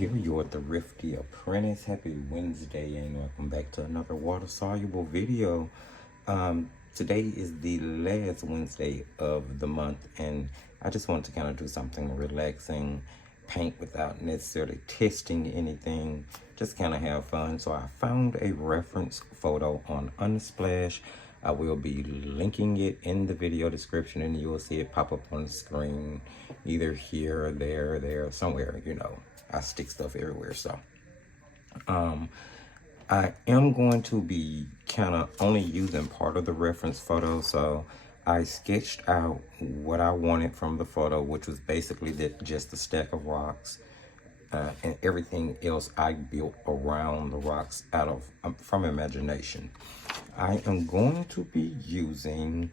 here. You're the Thrifty Apprentice. Happy Wednesday and welcome back to another water-soluble video. Today is the last Wednesday of the month and I just wanted to kind of do something relaxing, paint without necessarily testing anything, just kind of have fun. So I found a reference photo on Unsplash. I will be linking it in the video description and you will see it pop up on the screen, either here or there, somewhere, you know. I stick stuff everywhere, so. I am going to be kind of only using part of the reference photo, so I sketched out what I wanted from the photo, which was basically just a stack of rocks, and everything else I built around the rocks out of from imagination. I am going to be using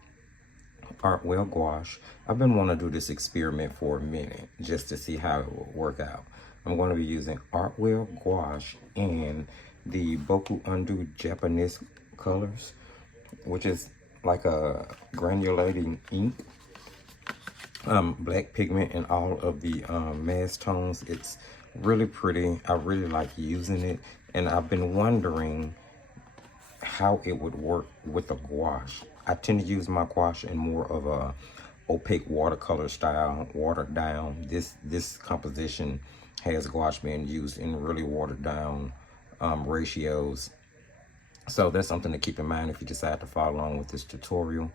Artwell Gouache. I've been wanting to do this experiment for a minute just to see how it will work out. I'm going to be using Artwell Gouache and the Boku Undo Japanese colors, which is like a granulating ink, black pigment in all of the mass tones. It's really pretty. I really like using it, and I've been wondering how it would work with a gouache. I tend to use my gouache in more of a opaque watercolor style, watered down. This composition has gouache being used in really watered down ratios. So that's something to keep in mind if you decide to follow along with this tutorial.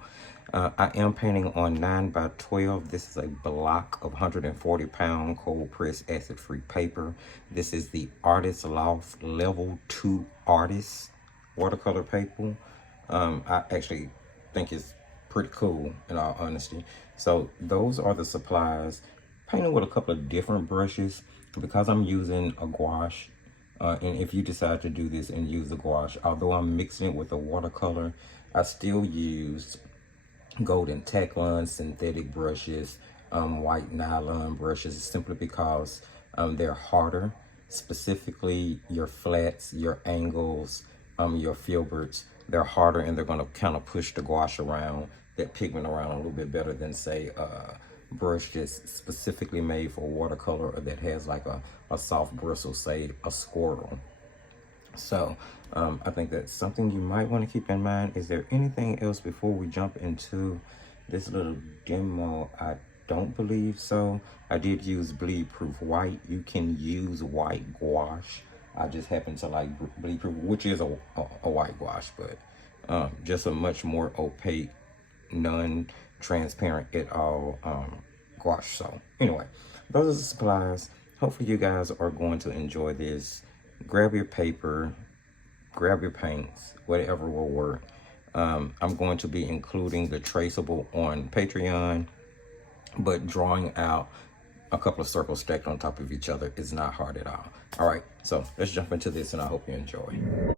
I am painting on 9x12. This is a block of 140-pound cold pressed acid-free paper. This is the Artist Loft Level 2 Artist watercolor paper. I actually think it's pretty cool, in all honesty. So those are the supplies. Painting with a couple of different brushes because I'm using a gouache. And if you decide to do this and use the gouache, although I'm mixing it with a watercolor, I still use golden Taklon synthetic brushes, white nylon brushes, simply because they're harder. Specifically, your flats, your angles, your filberts, they're harder and they're going to kind of push the gouache around, that pigment around a little bit better than, say, brush that's specifically made for watercolor or that has like a soft bristle, say a squirrel. So I think that's something you might want to keep in mind. Is there anything else before we jump into this little demo? I don't believe so. I did use bleed proof white. You can use white gouache. I just happen to like bleed proof, which is a white gouache, but just a much more opaque, non-transparent at all gouache. So anyway, those are the supplies. Hopefully you guys are going to enjoy this. Grab your paper, grab your paints, whatever will work. I'm going to be including the traceable on Patreon, but drawing out a couple of circles stacked on top of each other is not hard at all. All right, so let's jump into this and I hope you enjoy.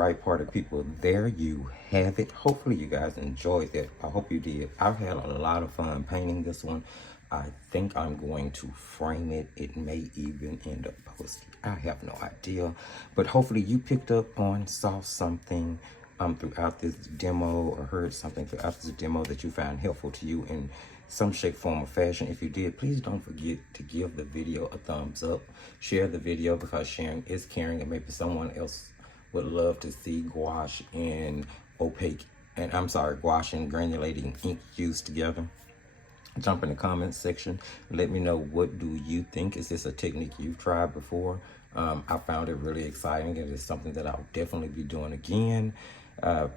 right party people. There you have it. Hopefully you guys enjoyed that. I hope you did. I've had a lot of fun painting this one. I think I'm going to frame it. It may even end up posted. I have no idea. But hopefully you picked up on, saw something throughout this demo, or heard something throughout this demo that you found helpful to you in some shape, form, or fashion. If you did, please don't forget to give the video a thumbs up. Share the video, because sharing is caring, and maybe someone else would love to see gouache and gouache and granulating ink used together. Jump in the comments section. Let me know, what do you think? Is this a technique you've tried before? I found it really exciting. It is something that I'll definitely be doing again.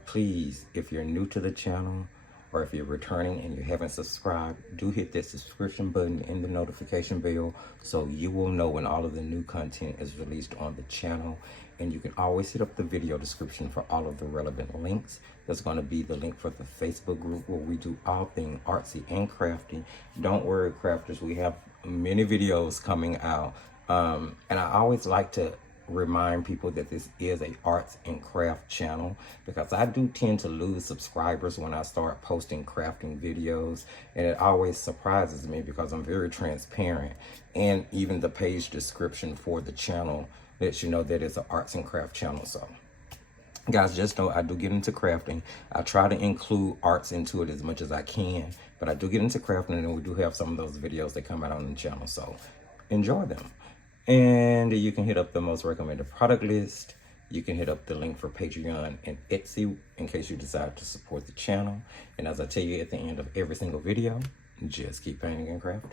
Please, if you're new to the channel, or if you're returning and you haven't subscribed, do hit that subscription button and the notification bell so you will know when all of the new content is released on the channel. And you can always hit up the video description for all of the relevant links. There's going to be the link for the Facebook group where we do all things artsy and crafty. Don't worry, crafters, we have many videos coming out. And I always like to remind people that this is a arts and craft channel, because I do tend to lose subscribers when I start posting crafting videos, and it always surprises me because I'm very transparent, and even the page description for the channel lets you know that it's an arts and craft channel. So guys, just know I do get into crafting. I try to include arts into it as much as I can, but I do get into crafting, and we do have some of those videos that come out on the channel, so enjoy them. And you can hit up the most recommended product list. You can hit up the link for Patreon and Etsy in case you decide to support the channel. And as I tell you at the end of every single video, just keep painting and crafting.